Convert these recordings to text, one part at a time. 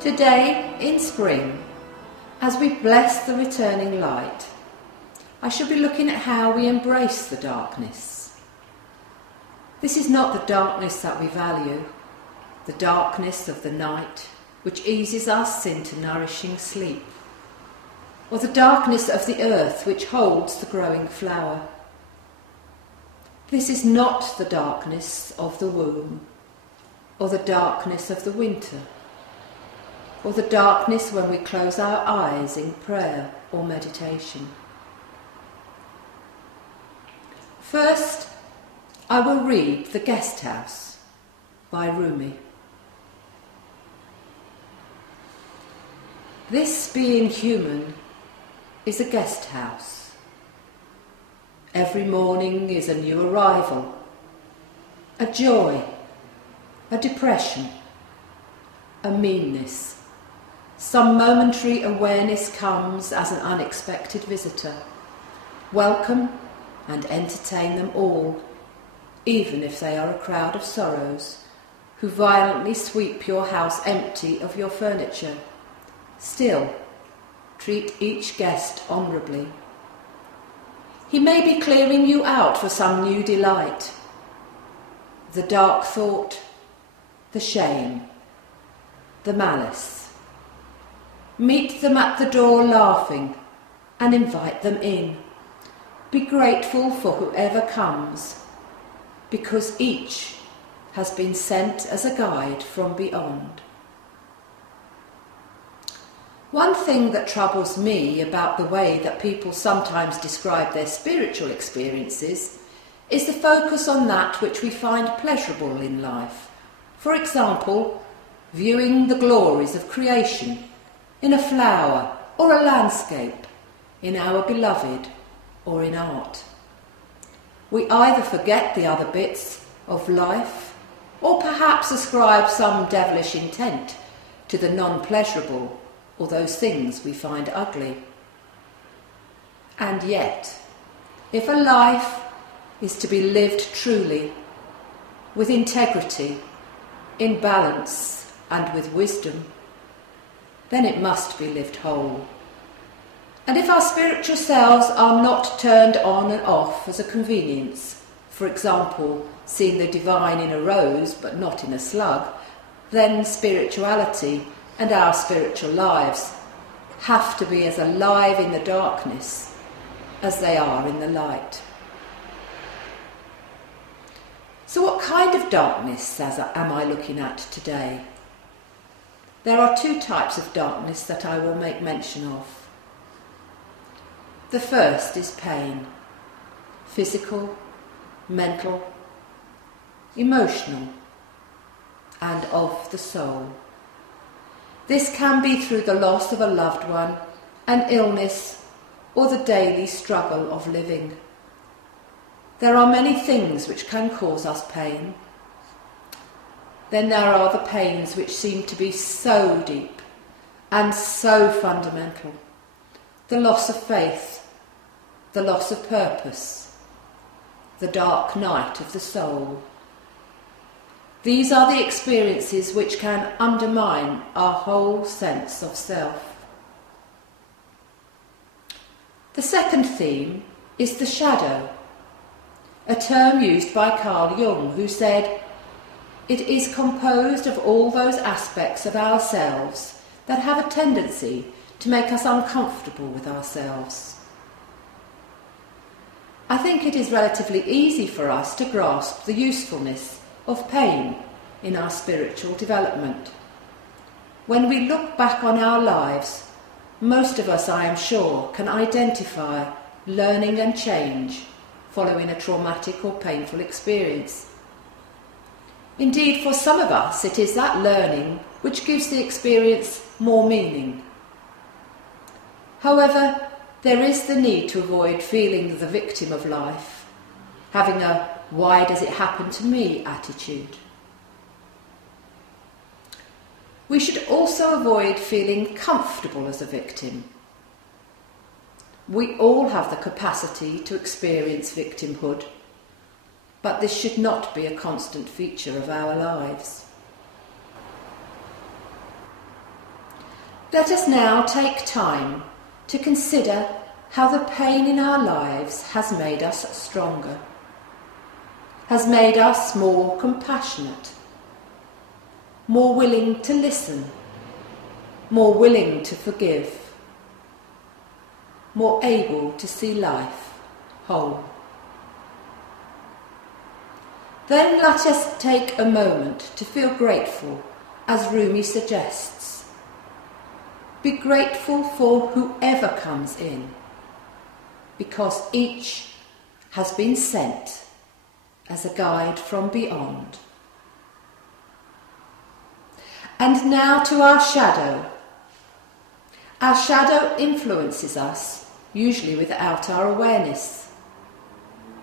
Today, in spring, as we bless the returning light, I shall be looking at how we embrace the darkness. This is not the darkness that we value, the darkness of the night which eases us into nourishing sleep, or the darkness of the earth which holds the growing flower. This is not the darkness of the womb, or the darkness of the winter, or the darkness when we close our eyes in prayer or meditation. First, I will read The Guest House by Rumi. This being human is a guest house. Every morning is a new arrival, a joy, a depression, a meanness. Some momentary awareness comes as an unexpected visitor. Welcome and entertain them all, even if they are a crowd of sorrows, who violently sweep your house empty of your furniture. Still, treat each guest honourably. He may be clearing you out for some new delight. The dark thought, the shame, the malice. Meet them at the door laughing and invite them in. Be grateful for whoever comes, because each has been sent as a guide from beyond. One thing that troubles me about the way that people sometimes describe their spiritual experiences is the focus on that which we find pleasurable in life. For example, viewing the glories of creation in a flower or a landscape, in our beloved or in art. We either forget the other bits of life or perhaps ascribe some devilish intent to the non-pleasurable or those things we find ugly. And yet, if a life is to be lived truly, with integrity, in balance and with wisdom, then it must be lived whole. And if our spiritual selves are not turned on and off as a convenience, for example, seeing the divine in a rose but not in a slug, then spirituality and our spiritual lives have to be as alive in the darkness as they are in the light. So what kind of darkness am I looking at today? There are two types of darkness that I will make mention of. The first is pain, physical, mental, emotional, and of the soul. This can be through the loss of a loved one, an illness, or the daily struggle of living. There are many things which can cause us pain. Then there are the pains which seem to be so deep and so fundamental. The loss of faith, the loss of purpose, the dark night of the soul. These are the experiences which can undermine our whole sense of self. The second theme is the shadow, a term used by Carl Jung, who said, "It is composed of all those aspects of ourselves that have a tendency to make us uncomfortable with ourselves." I think it is relatively easy for us to grasp the usefulness of pain in our spiritual development. When we look back on our lives, most of us, I am sure, can identify learning and change following a traumatic or painful experience. Indeed, for some of us, it is that learning which gives the experience more meaning. However, there is the need to avoid feeling the victim of life, having a "why does it happen to me" attitude. We should also avoid feeling comfortable as a victim. We all have the capacity to experience victimhood, but this should not be a constant feature of our lives. Let us now take time to consider how the pain in our lives has made us stronger, has made us more compassionate, more willing to listen, more willing to forgive, more able to see life whole. Then let us take a moment to feel grateful, as Rumi suggests. Be grateful for whoever comes in, because each has been sent as a guide from beyond. And now to our shadow. Our shadow influences us, usually without our awareness.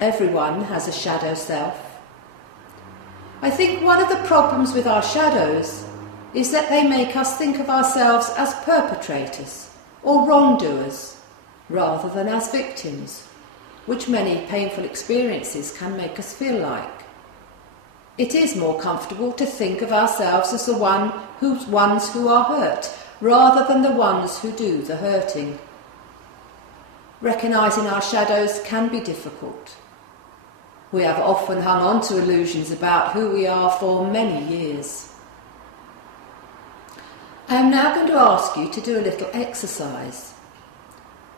Everyone has a shadow self. I think one of the problems with our shadows is that they make us think of ourselves as perpetrators or wrongdoers rather than as victims, which many painful experiences can make us feel like. It is more comfortable to think of ourselves as the ones who are hurt, rather than the ones who do the hurting. Recognising our shadows can be difficult. We have often hung on to illusions about who we are for many years. I am now going to ask you to do a little exercise.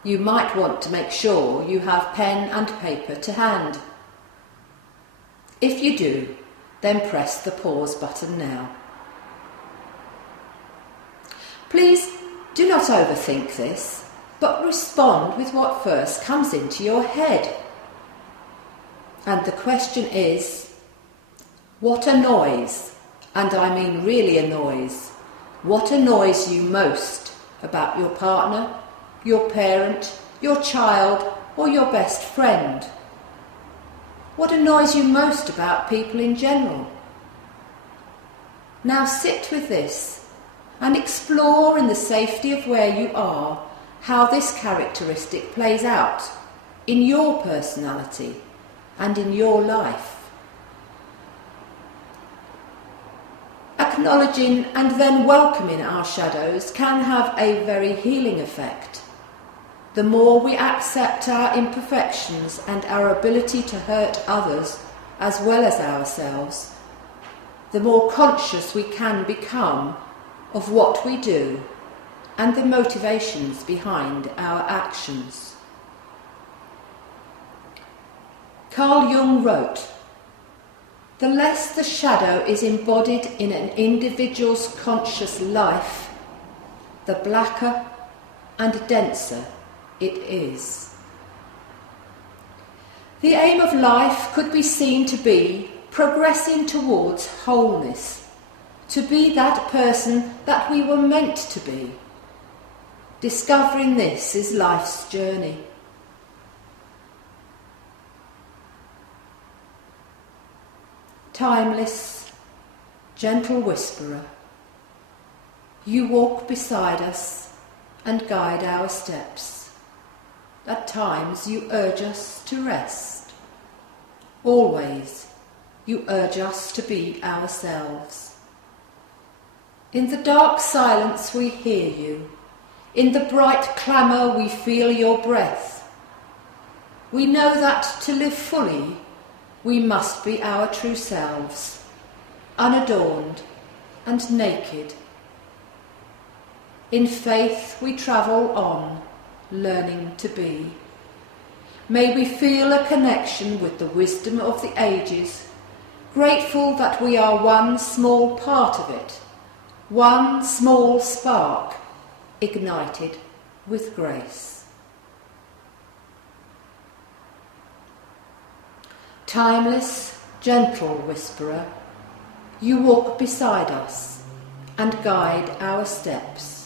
You might want to make sure you have pen and paper to hand. If you do, then press the pause button now. Please do not overthink this, but respond with what first comes into your head. And the question is, what annoys, and I mean really annoys, what annoys you most about your partner, your parent, your child, or your best friend? What annoys you most about people in general? Now sit with this and explore in the safety of where you are how this characteristic plays out in your personality and in your life. Acknowledging and then welcoming our shadows can have a very healing effect. The more we accept our imperfections and our ability to hurt others as well as ourselves, the more conscious we can become of what we do and the motivations behind our actions. Carl Jung wrote, "The less the shadow is embodied in an individual's conscious life, the blacker and denser it is." The aim of life could be seen to be progressing towards wholeness, to be that person that we were meant to be. Discovering this is life's journey. Timeless, gentle whisperer, you walk beside us and guide our steps. At times you urge us to rest. Always you urge us to be ourselves. In the dark silence we hear you. In the bright clamour we feel your breath. We know that to live fully we must be our true selves, unadorned and naked. In faith we travel on, learning to be. May we feel a connection with the wisdom of the ages, grateful that we are one small part of it, one small spark ignited with grace. Timeless, gentle whisperer, you walk beside us and guide our steps.